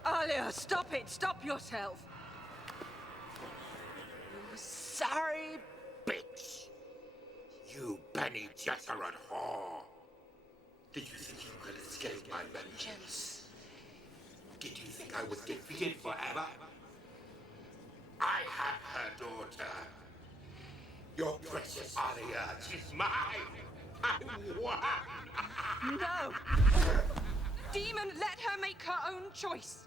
Alia, stop it! Stop yourself! You sorry bitch! You Bene Gesserit whore! Did you think you could escape my vengeance? Did you think I was defeated forever? I have her daughter. Your precious Alia, she's mine! I won! No! Demon, let her make her own choice!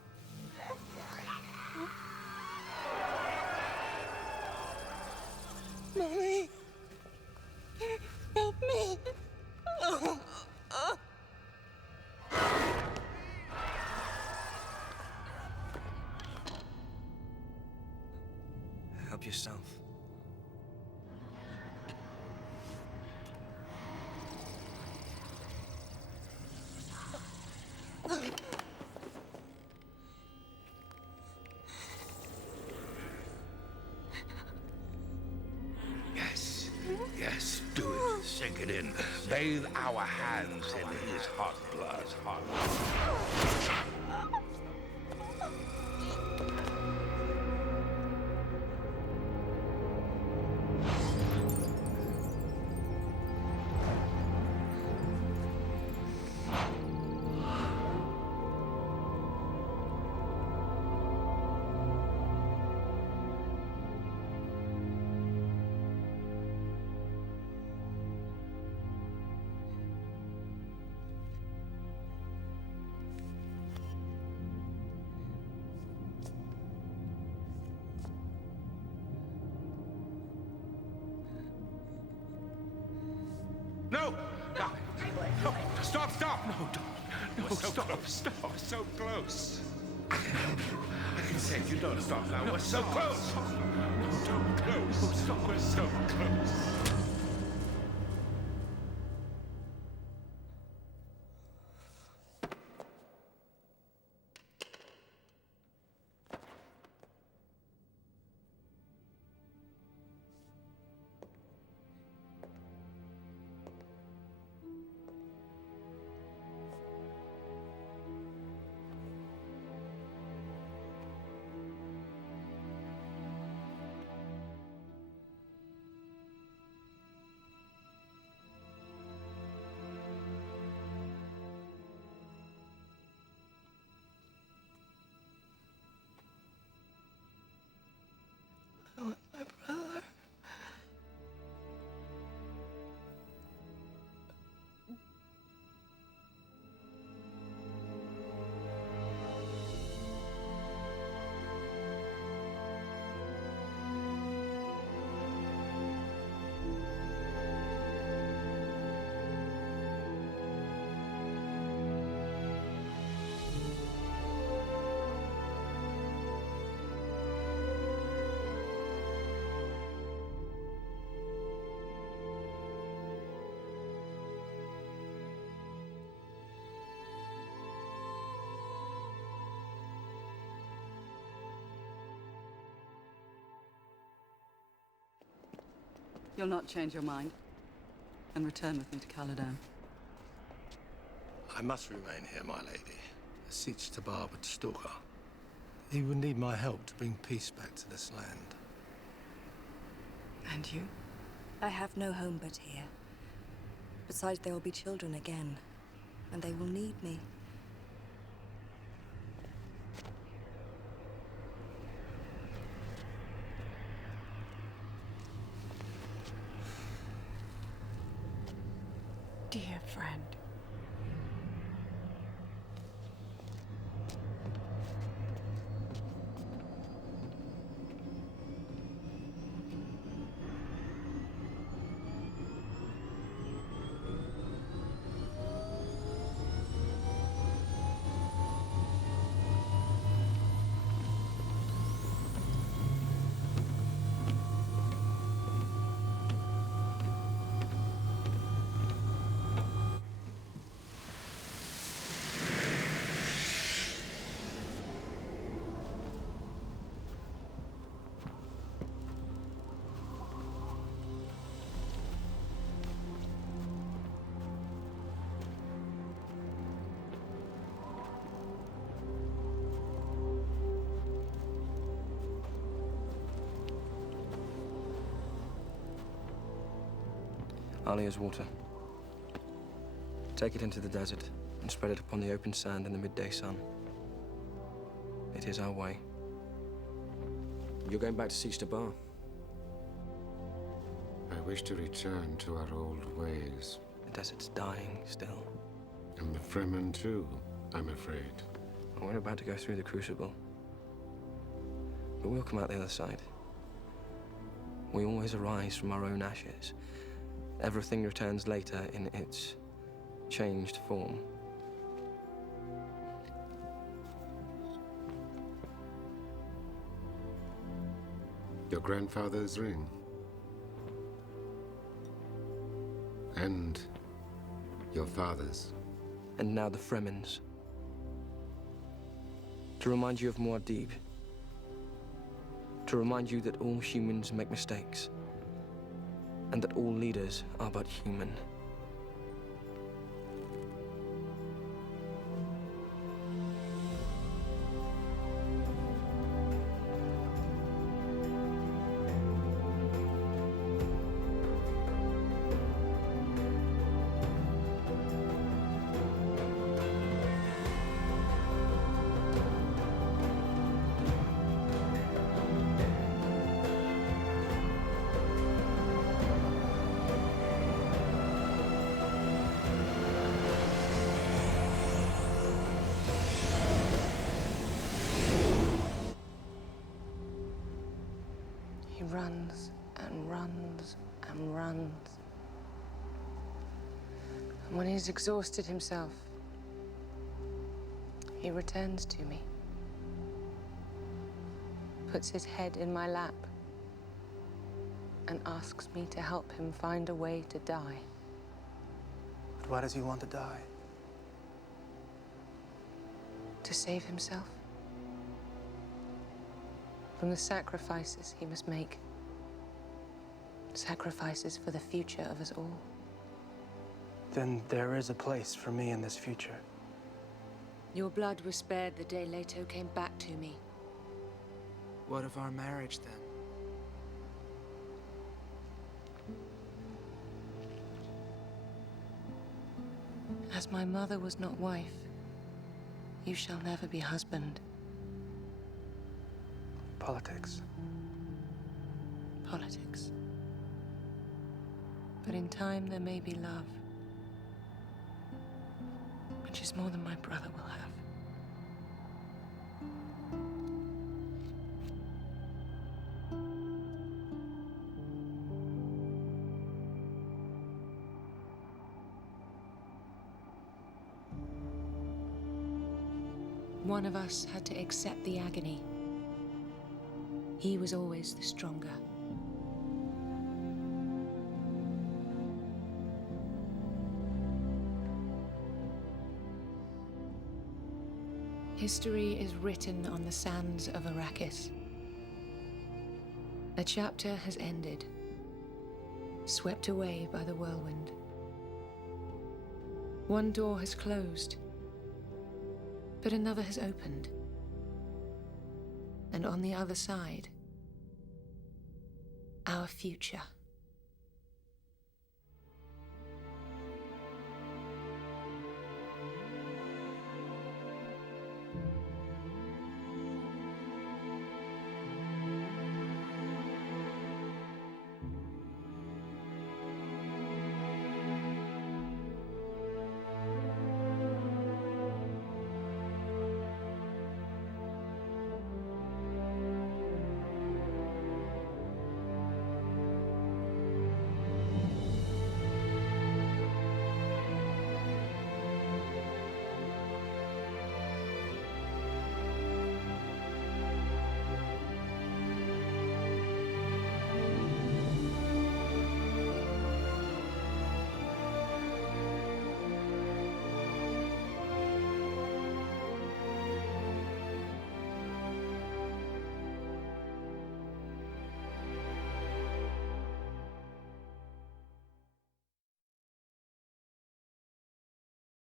Mommy! Help me! Help yourself. Yes, yes, do it. Sink it in. Bathe our hands in his hot blood. No! No! Stop! No, don't. No, stop. So close. I can help you. I can save you. Don't stop now. We're so close. No, don't close. Stop. We're so close. You'll not change your mind and return with me to Caladan. I must remain here, my lady. A siege to Bar would stalk her. He would need my help to bring peace back to this land. And you? I have no home but here. Besides, there will be children again, and they will need me. Dear friend. Alia's water. Take it into the desert and spread it upon the open sand in the midday sun. It is our way. You're going back to Siege to Bar. I wish to return to our old ways. The desert's dying still. And the Fremen too, I'm afraid. We're about to go through the Crucible. But we'll come out the other side. We always arise from our own ashes. Everything returns later in its changed form. Your grandfather's ring. And your father's. And now the Fremen's. To remind you of Muad'Dib. To remind you that all humans make mistakes. And that all leaders are but human. He runs and runs and runs. And when he's exhausted himself, he returns to me, puts his head in my lap, and asks me to help him find a way to die. But why does he want to die? To save himself from the sacrifices he must make. Sacrifices for the future of us all. Then there is a place for me in this future. Your blood was spared the day Leto came back to me. What of our marriage, then? As my mother was not wife, you shall never be husband. Politics. Politics. But in time there may be love, which is more than my brother will have. One of us had to accept the agony. He was always the stronger. History is written on the sands of Arrakis. A chapter has ended. swept away by the whirlwind. One door has closed, but another has opened. And on the other side, our future.